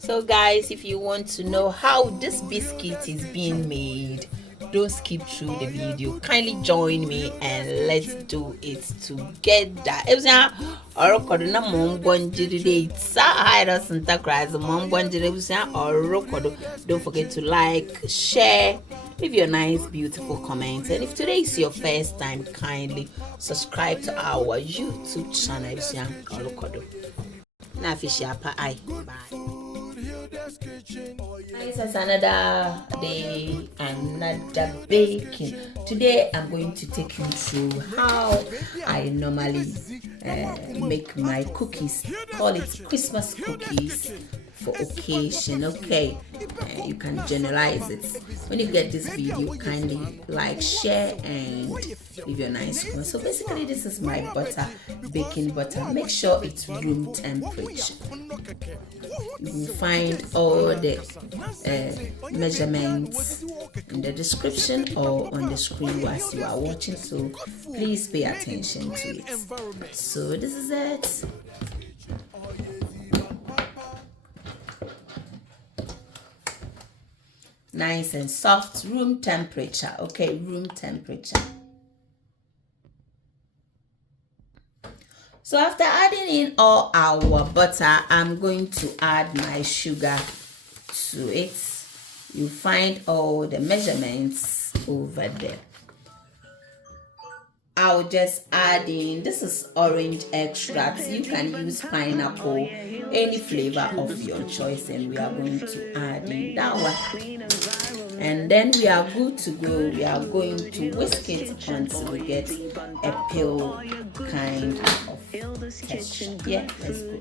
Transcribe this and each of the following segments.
So guys, if you want to know how this biscuit is being made, don't skip through the video. Kindly join me and let's do it together. Ebusia orokodo na mongbonjiri itsa hide Santa Claus mongbonjiri ebusia orokodo. Don't forget to like, share, leave your nice beautiful comments, and if today is your first time, kindly subscribe to our YouTube channel ebusia orokodo. Na fish apa I. Bye. This is another day, another baking. Today I'm going to take you through how I normally make my cookies. Call it Christmas cookies for occasion. Okay, you can generalize it. When you get this video, kindly like, share, and leave your nice comment. So basically, this is my butter, baking butter. Make sure it's room temperature. You will find all the measurements in the description or on the screen whilst you are watching, so please pay attention to it. So this is it. Nice and soft, room temperature. Okay, room temperature. So after adding in all our butter, I'm going to add my sugar to it. You find all the measurements over there. I'll just add in, this is orange extract. You can use pineapple, any flavor of your choice, and we are going to add in that one. And then we are good to go. We are going to whisk it until we get a pale kind of texture. Yeah, let's go.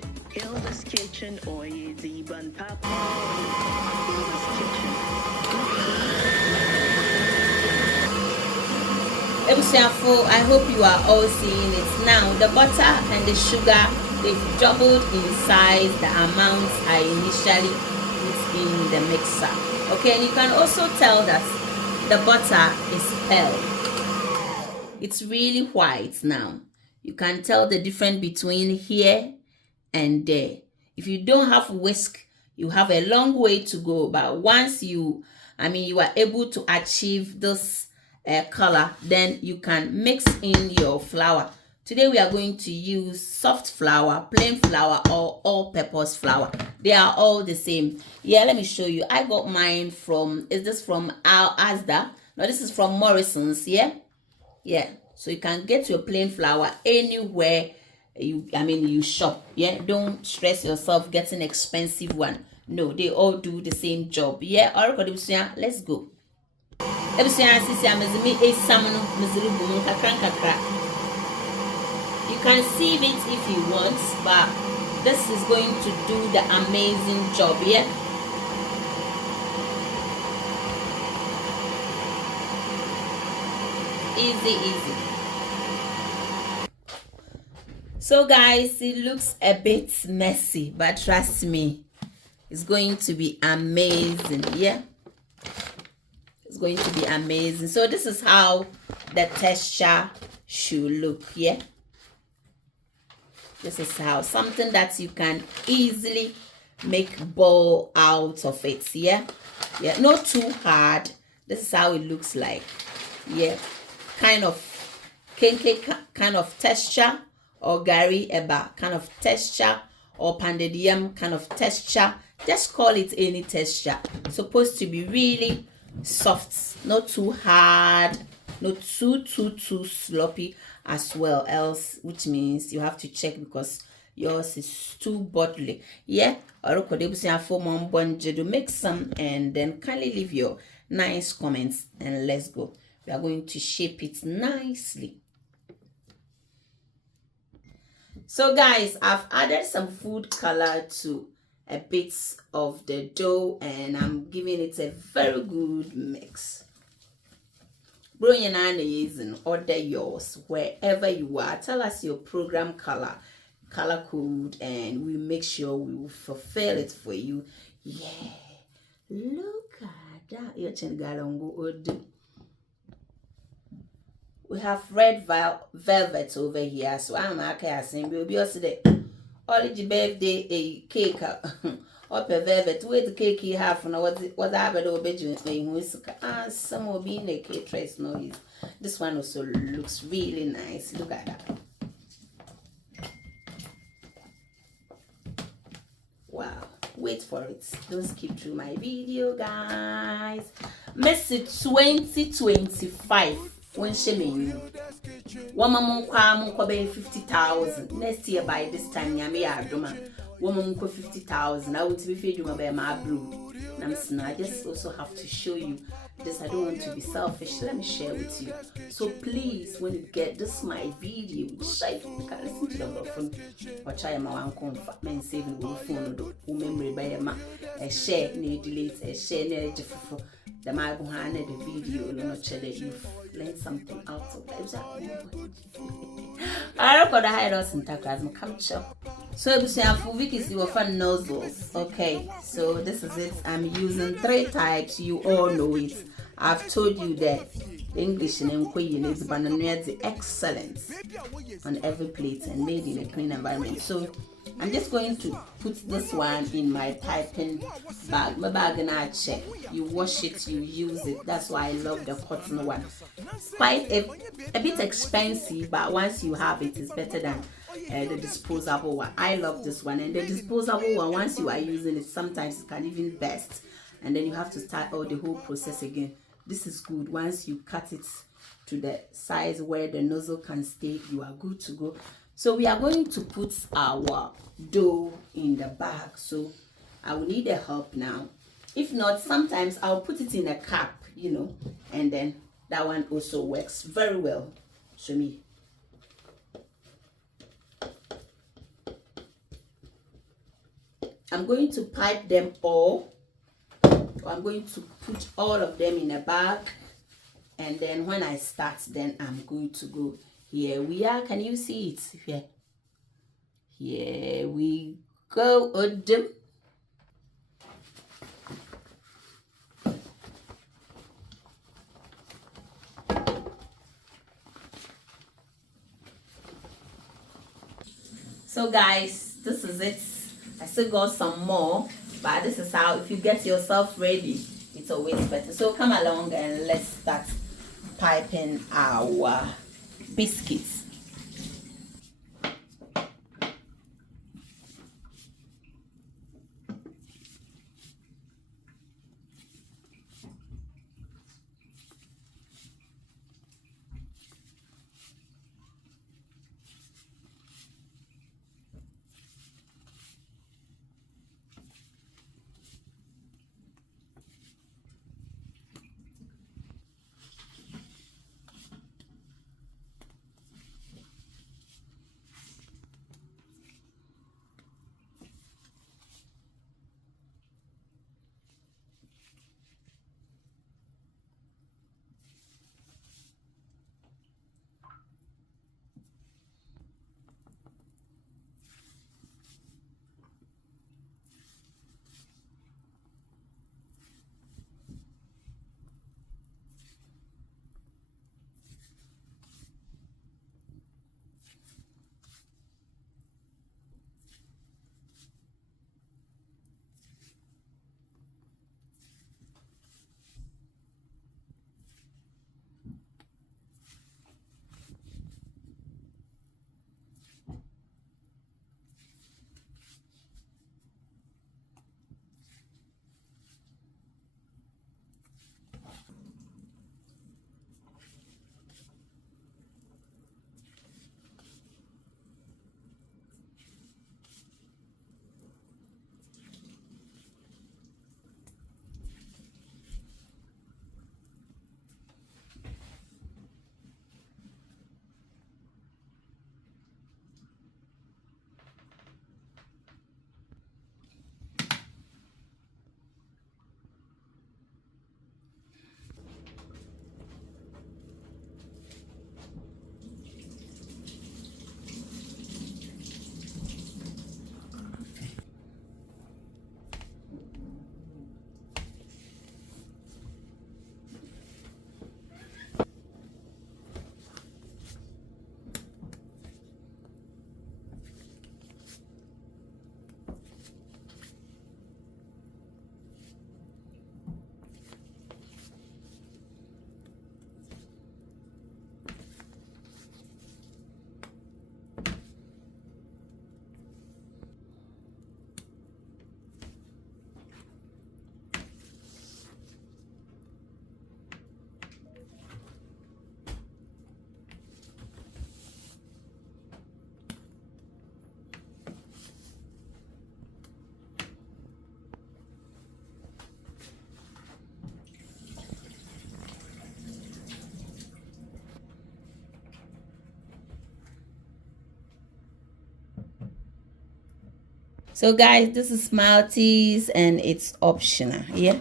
I hope you are all seeing it now. The butter and the sugar, they've doubled in size the amount I initially put in the mixer. Okay, and you can also tell that the butter is pale. It's really white now. You can tell the difference between here and there. If you don't have whisk, you have a long way to go. But once you are able to achieve this color, then you can mix in your flour. Today we are going to use soft flour, plain flour, or all-purpose flour. They are all the same. Yeah, let me show you. I got mine from, is this from Asda? No, this is from Morrison's, yeah? Yeah, so you can get your plain flour anywhere you shop. Yeah, don't stress yourself getting expensive one. No, they all do the same job. Yeah, all right, let's go. You can sieve it if you want, but this is going to do the amazing job. Yeah, easy. So guys, it looks a bit messy, but trust me, it's going to be amazing. Yeah, it's going to be amazing. So this is how the texture should look. Yeah, this is how, something that you can easily make ball out of it. Yeah, not too hard. This is how it looks like. Yeah, kind of kenke kind of texture, or gari eba kind of texture, or pounded yam kind of texture. Just call it any texture. It's supposed to be really soft, not too hard, not too sloppy as well, else, which means you have to check because yours is too bodily. Yeah, make some and then kindly leave your nice comments and let's go. We are going to shape it nicely. So guys, I've added some food color to a bit of the dough and I'm giving it a very good mix. Order yours wherever you are. Tell us your program color code, and we make sure we will fulfill it for you. Yeah, look at that. We have red velvet over here, so I'm okay. We'll be also the birthday a cake Upper velvet, wait the cake half and what I would obey you. Some will be in a cake trace noise. This one also looks really nice. Look at that. Wow. Wait for it. Don't skip through my video, guys. Message 2025. When she mean woman kwa 50,000 next year by this time yami adoma woman 50,000 I want to be fed by my abroad. I just also have to show you this. I don't want to be selfish. Let me share with you. So please, when you get this my video, share. You can listen to the phone or try my one comfort men saving the phone or memory by a share need delete a share for the my behind the video not share that you learn something out of that. I don't got to hide us in Takras, come chop. So if you have week is your fun nozzles. Okay, so this is it. I'm using 3 types. You all know it. I've told you that the English in Nkweyin is banana excellent on every plate and made in a clean environment. So I'm just going to put this one in my piping bag. My bag and I check. You wash it, you use it. That's why I love the cotton one. It's quite a bit expensive, but once you have it, it's better than the disposable one. I love this one, and the disposable one, once you are using it, sometimes it can even burst, and then you have to start all the whole process again. This is good. Once you cut it to the size where the nozzle can stay, you are good to go. So we are going to put our dough in the bag. So I will need a help now. If not, sometimes I'll put it in a cup, and then that one also works very well. Show me. I'm going to pipe them all. I'm going to put all of them in a bag, and then when I start, then I'm good to go. Here we are. Can you see it? Here we go. Odem. So guys, this is it. I still got some more, but this is how, if you get yourself ready, it's always better. So come along and let's start piping our biscuits. So guys, this is Smarties and it's optional. Yeah.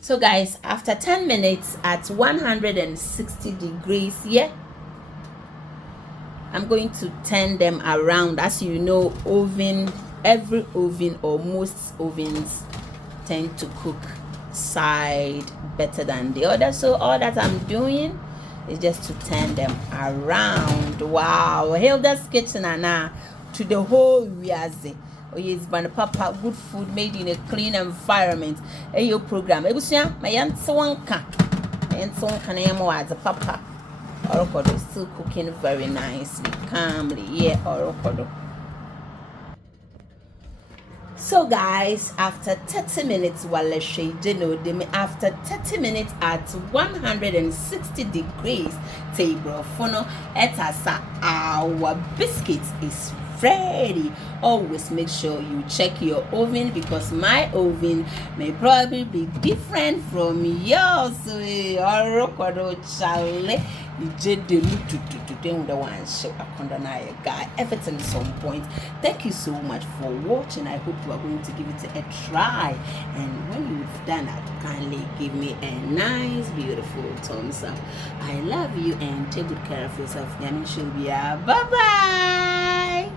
So guys, after 10 minutes at 160 degrees, yeah, I'm going to turn them around. As you know, every oven or most ovens tend to cook side better than the other. So all that I'm doing is just to turn them around. Wow, Hilda's Kitchen Anna to the whole Wiaze. Oh yes, but papa, good food made in a clean environment. Your program. Ebusia, my aunt Swanka. My aunt Swanka name was papa. Orokodo is still cooking very nicely, calmly. Yeah, Orokodo. So guys, after 30 minutes, after 30 minutes at 160 degrees, table funnel, our biscuit is ready. Always make sure you check your oven because my oven may probably be different from yours. Everything some point. Thank you so much for watching. I hope you are going to give it a try, and when you've done that, kindly give me a nice beautiful thumbs up. I love you and take good care of yourself. Bye bye.